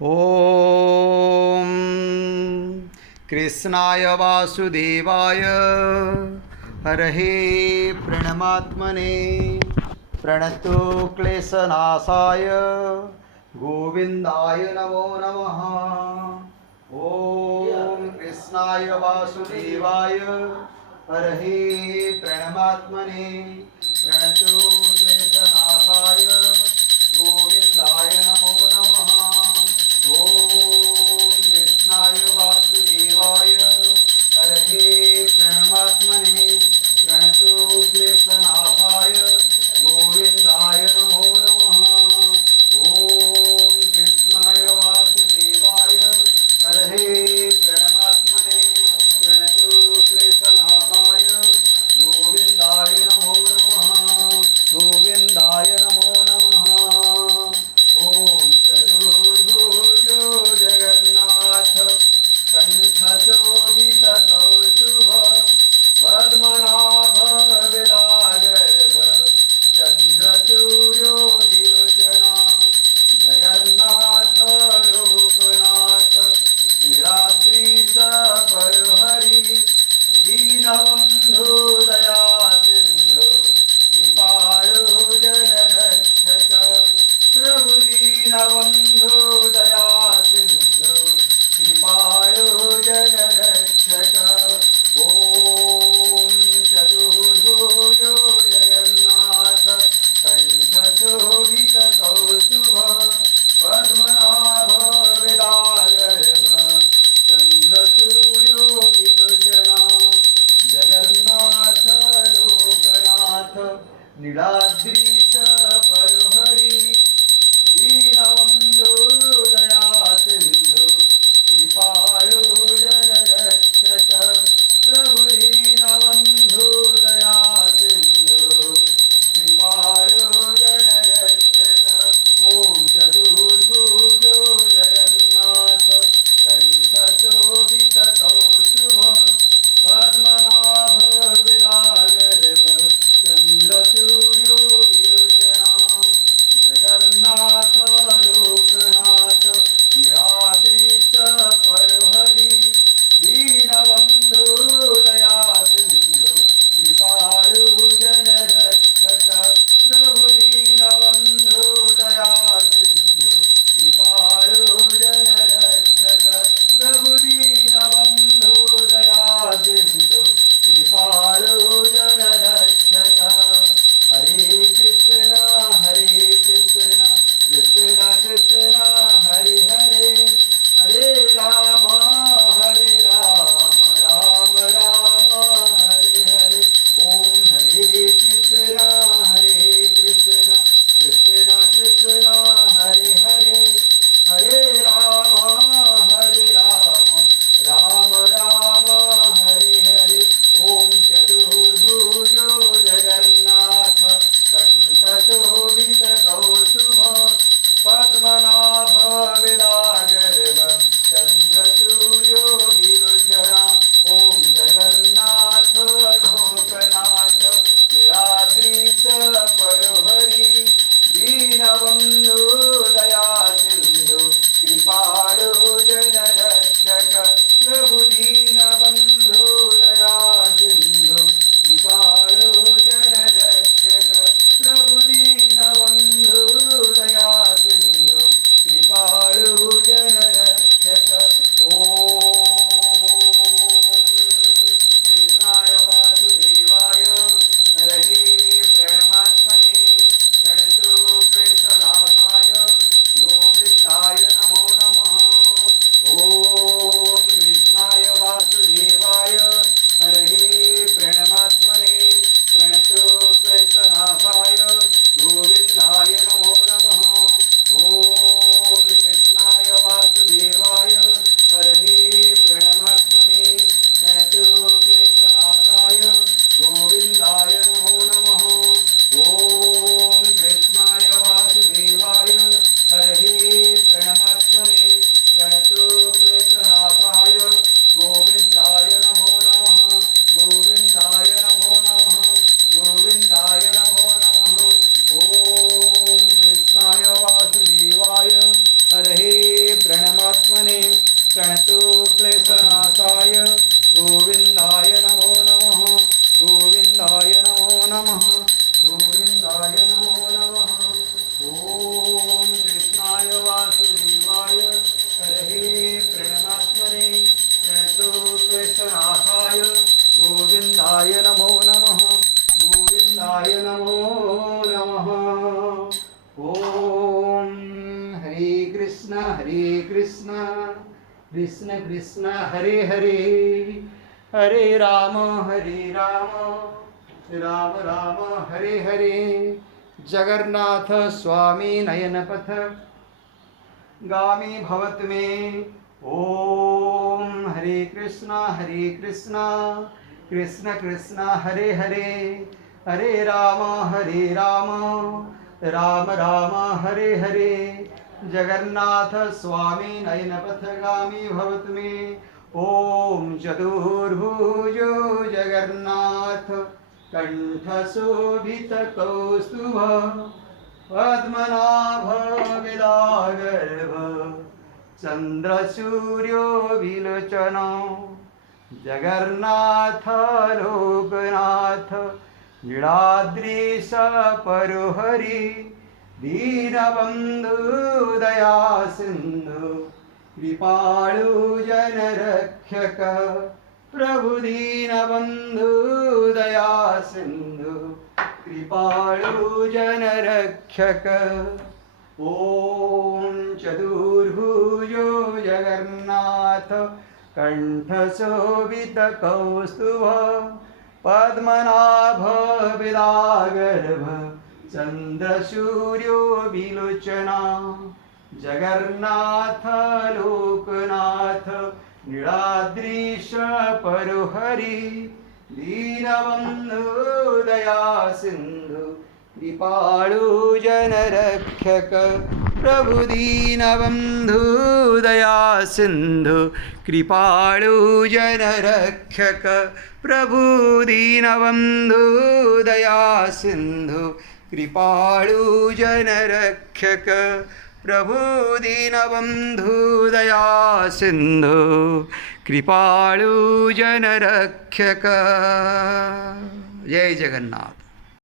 ॐ कृष्णाय वासुदेवाय हरहे प्रणमात्मने प्रणतो क्लेशनाशाय गोविन्दाय नमो नमः। ॐ कृष्णाय वासुदेवाय हरहे प्रणमात्मने प्रणतो क्लेशनाशाय गोविन्दाय नमो नमः। ॐ कृष्णाय वासुदेवाय हरहे प्रणमात्मने प्रणतो क्लेशनाशाय गोविन्दाय नमो नमः। ॐ कृष्णाय वासुदेवाय हरहे प्रणमात्मने प्रणतो क्लेशनाशाय गोविन्दाय नमो नमः। कृष्ण कृष्ण कृष्ण हरे हरे, हरे राम राम राम हरे हरे। जगन्नाथ स्वामी नयन पथ गामी भवत में। ओम हरे कृष्णा कृष्ण कृष्ण हरे हरे, हरे राम राम राम हरे हरे। जगन्नाथ स्वामी नयन पथगामी भवत में। ओम चतुर्भुजो जगन्नाथ कंठशोभित कौस्तुभ पद्मनाभ विलागर्भ चंद्रसूर्यो विलोचन। जगन्नाथ लोकनाथ नीलाद्रीश परुहरि, दीनबंधु दया सिंधु कृपाळु जनरक्षक। प्रभु दीनबंधु दया सिंधु कृपाळु जनरक्षक। ओम चतुर्भुजो जगन्नाथ कंठशोभित कौस्तुभ पद्मनाभ विलागर्भ चंद्रसूर्यो विलोचना। जगन्नाथ लोकनाथ नीलाद्रीश परुहरि, दीनबंधु दया सिंधु कृपाळु जनरक्षक। प्रभु दीनबंधु दया सिंधु कृपाळु जनरक्षक। प्रभु दीनबंधु दया सिंधु कृपाळु जनरक्षक। प्रभु दीनबंधु दया सिंधु कृपाळु जनरक्षक। जय जगन्नाथ।